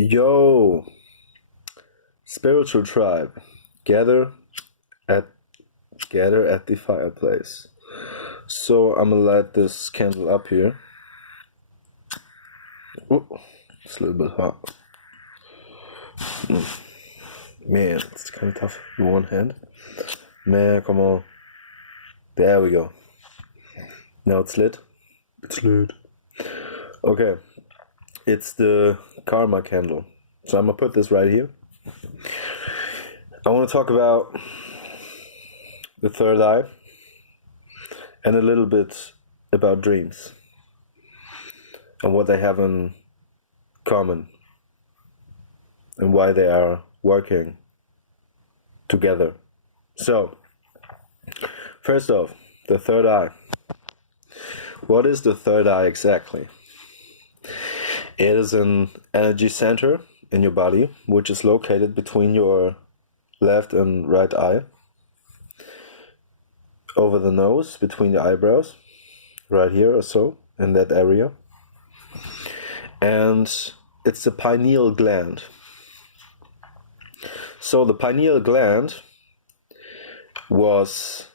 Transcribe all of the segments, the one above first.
Yo, spiritual tribe, gather at the fireplace. So I'm gonna light this candle up here. Ooh, it's a little bit hot. Man, it's kind of tough with one hand. Man, come on. There we go. Now it's lit. It's lit. Okay, it's the karma candle. So I'm gonna put this right here. I want to talk about the third eye and a little bit about dreams and what they have in common and why they are working together. So, first off, the third eye. What is the third eye exactly? It is an energy center in your body, which is located between your left and right eye, over the nose, between the eyebrows, right here or so, in that area. And it's the pineal gland. So the pineal gland was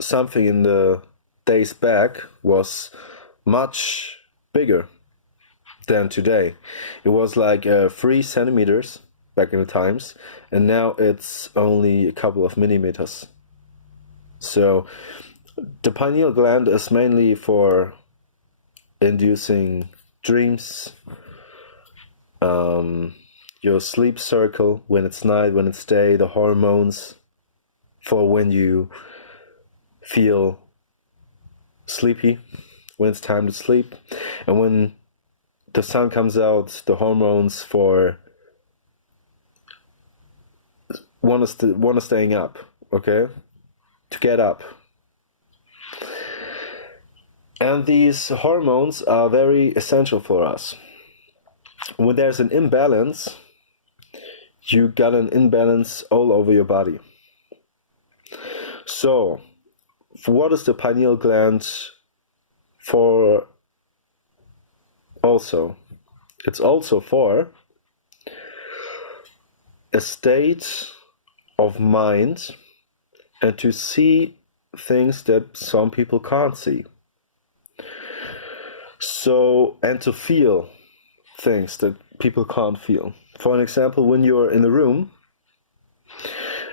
something in the days back was much bigger than today. It was like 3 centimeters back in the times, and now it's only a couple of millimeters. So the pineal gland is mainly for inducing dreams, your sleep circle, when it's night, when it's day, the hormones for when you feel sleepy, when it's time to sleep, and when the sun comes out, the hormones for want to staying up, okay, to get up. And these hormones are very essential for us. When there's an imbalance, you got an imbalance all over your body. So, what is the pineal gland for? Also, it's also for a state of mind and to see things that some people can't see. So, and to feel things that people can't feel. For an example, when you're in a room,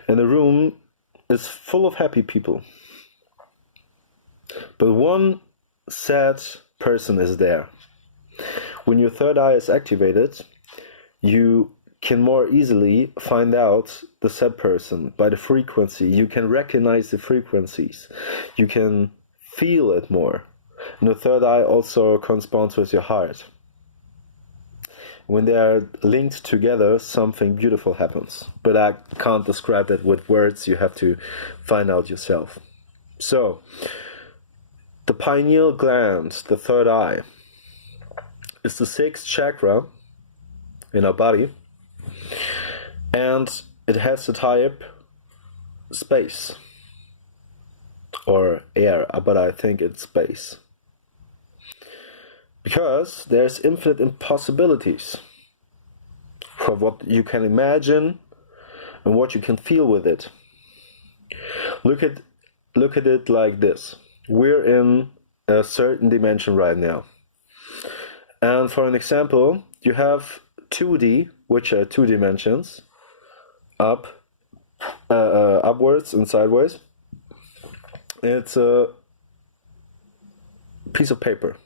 and the room is full of happy people, but one sad person is there. When your third eye is activated, you can more easily find out the sad person by the frequency. You can recognize the frequencies. You can feel it more. And the third eye also corresponds with your heart. When they are linked together, something beautiful happens. But I can't describe that with words. You have to find out yourself. So, the pineal gland, the third eye, is the 6th chakra in our body, and it has the type space or air, but I think it's space, because there's infinite impossibilities for what you can imagine and what you can feel with it. Look at it like this. We're in a certain dimension right now. And for an example, you have 2D, which are 2 dimensions, upwards and sideways. It's a piece of paper.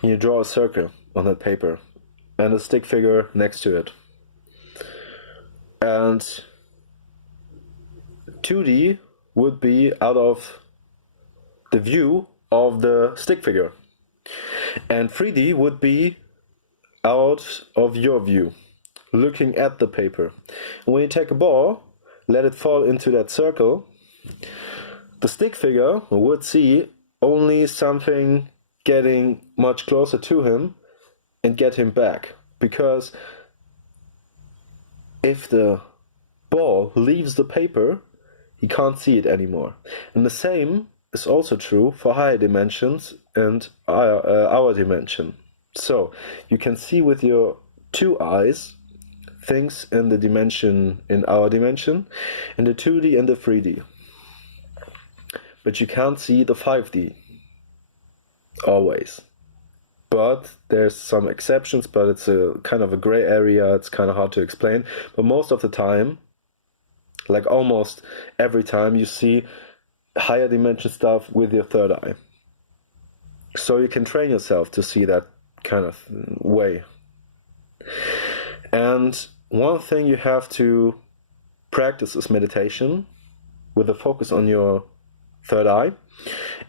You draw a circle on that paper and a stick figure next to it. And 2D would be out of the view of the stick figure. And 3D would be out of your view, looking at the paper. When you take a ball, let it fall into that circle, the stick figure would see only something getting much closer to him and get him back. Because if the ball leaves the paper, he can't see it anymore. And the same is also true for higher dimensions and our dimension. So you can see with your 2 eyes, things in the dimension, in our dimension, in the 2D and the 3D. But you can't see the 5D, always. But there's some exceptions, but it's a kind of a gray area, it's kind of hard to explain. But most of the time, like almost every time, you see higher dimension stuff with your third eye. So you can train yourself to see that kind of way. And one thing you have to practice is meditation with a focus on your third eye.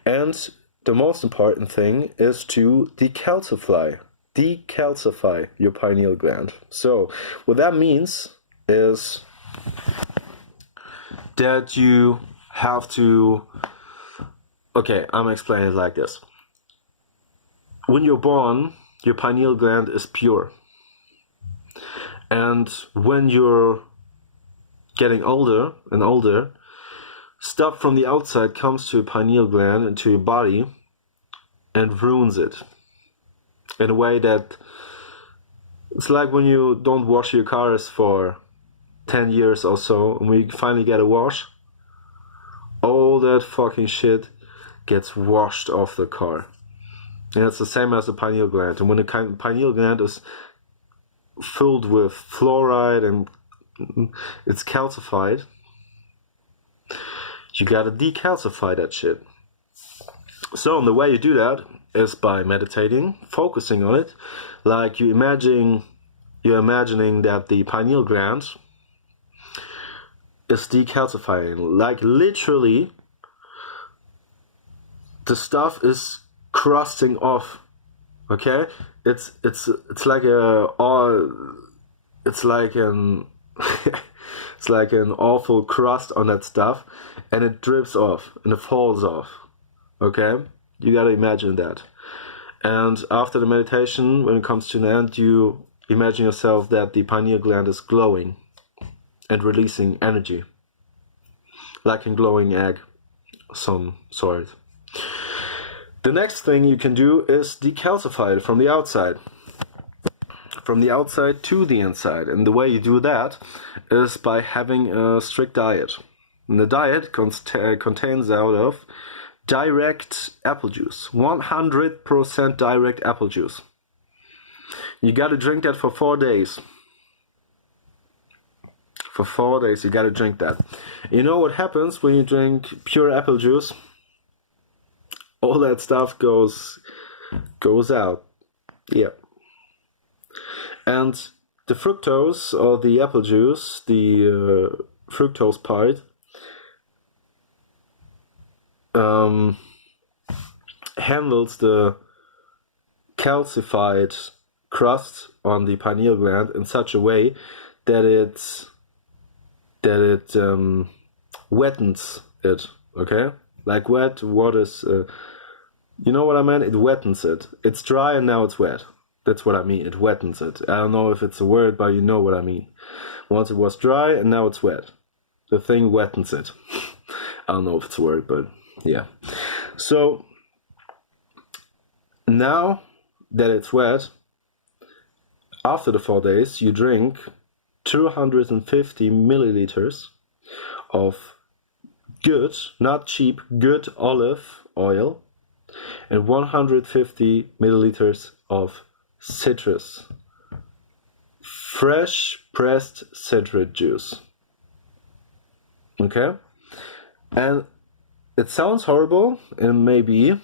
And the most important thing is to decalcify your pineal gland. So what that means is that you have to, okay, I'm explaining it like this. When you're born, your pineal gland is pure. And when you're getting older and older, stuff from the outside comes to your pineal gland and to your body and ruins it in a way that it's like when you don't wash your cars for 10 years or so, and when you finally get a wash, all that fucking shit gets washed off the car. And it's the same as the pineal gland. And when the pineal gland is filled with fluoride and it's calcified, you gotta decalcify that shit. So the way you do that is by meditating, focusing on it, like you're imagining that the pineal gland is decalcifying. Like literally, the stuff is crusting off. Okay, it's like it's like an it's like an awful crust on that stuff, and it drips off and it falls off. Okay, you gotta imagine that. And after the meditation, when it comes to an end, you imagine yourself that the pineal gland is glowing and releasing energy, like a glowing egg, some sort. The next thing you can do is decalcify it from the outside to the inside. And the way you do that is by having a strict diet. And the diet contains out of direct apple juice, 100% direct apple juice. You got to drink that for 4 days. For 4 days you got to drink that. You know what happens when you drink pure apple juice? All that stuff goes out. Yeah. And the fructose, or the apple juice, the fructose part, handles the calcified crust on the pineal gland in such a way that it wettens it. Okay, like wet water is. You know what I mean? It wettens it. It's dry and now it's wet. That's what I mean. It wettens it. I don't know if it's a word, but you know what I mean. Once it was dry and now it's wet. The thing wettens it. I don't know if it's a word, but yeah. So now that it's wet, after the 4 days, you drink 250 milliliters of good, not cheap, good olive oil, and 150 milliliters of citrus, fresh pressed citrus juice. Okay, and it sounds horrible, and maybe,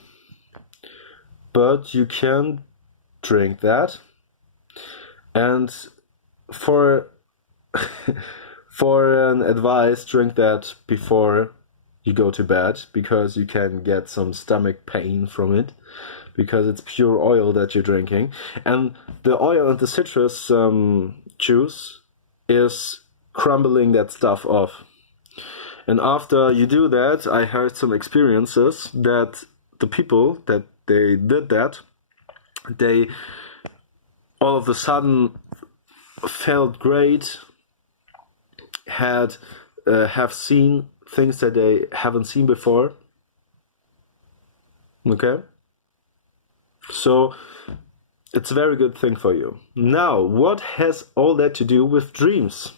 but you can drink that. And for an advice, drink that before you go to bed, because you can get some stomach pain from it, because it's pure oil that you're drinking. And the oil and the citrus juice is crumbling that stuff off. And after you do that, I heard some experiences that the people that they did that, they all of a sudden felt great, have seen things that they haven't seen before. Okay, so it's a very good thing for you. Now, what has all that to do with dreams?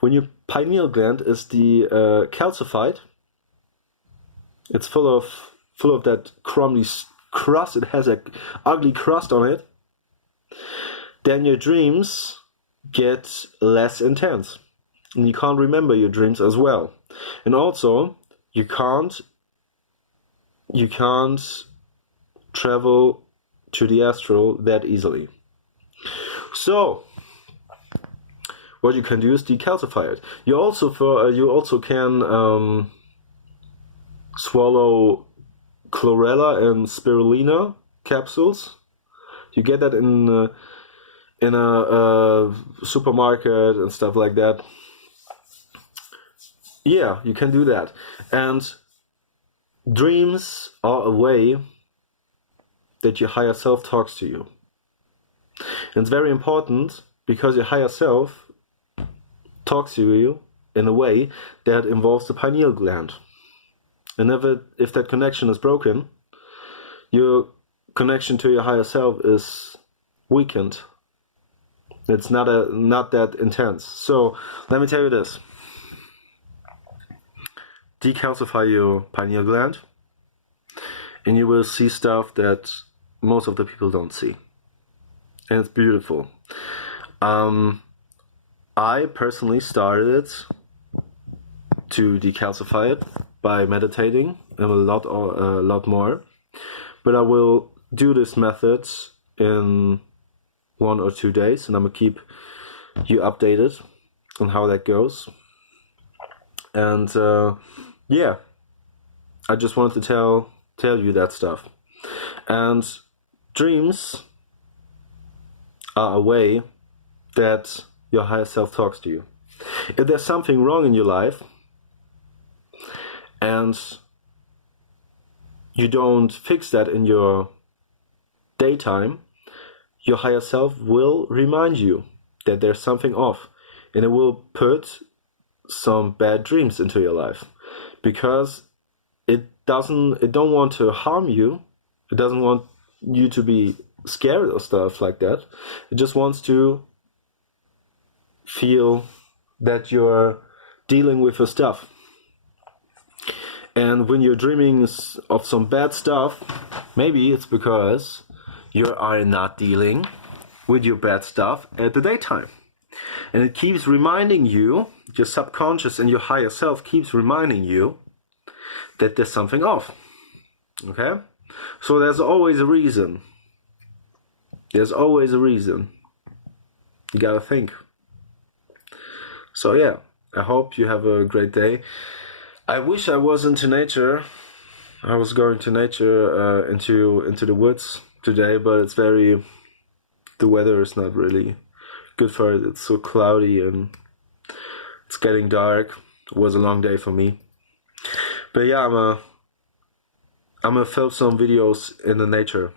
When your pineal gland is calcified, it's full of that crumbly crust. It has a ugly crust on it. Then your dreams get less intense, and you can't remember your dreams as well. And also, you can't travel to the astral that easily. So, what you can do is decalcify it. You also can swallow chlorella and spirulina capsules. You get that in a supermarket and stuff like that. Yeah, you can do that. And dreams are a way that your higher self talks to you. And it's very important because your higher self talks to you in a way that involves the pineal gland. And if that connection is broken, your connection to your higher self is weakened. It's not that intense. So let me tell you this. Decalcify your pineal gland, and you will see stuff that most of the people don't see. And it's beautiful. I personally started to decalcify it by meditating and a lot more. But I will do this method in 1 or 2 days, and I'm gonna keep you updated on how that goes. And yeah, I just wanted to tell you that stuff. And dreams are a way that your higher self talks to you. If there's something wrong in your life and you don't fix that in your daytime, your higher self will remind you that there's something off, and it will put some bad dreams into your life, because it don't want to harm you. It doesn't want you to be scared or stuff like that. It just wants to feel that you're dealing with your stuff. And when you're dreaming of some bad stuff, maybe it's because you are not dealing with your bad stuff at the daytime. And it keeps reminding you, your subconscious and your higher self keeps reminding you that there's something off. Okay? So there's always a reason. There's always a reason. You gotta think. So yeah, I hope you have a great day. I wish I was into nature. I was going to nature, into the woods today, but the weather is not really good for it. It's so cloudy and it's getting dark. It was a long day for me. But yeah, I'm gonna film some videos in the nature.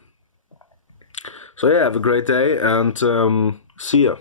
So yeah, have a great day, and see ya.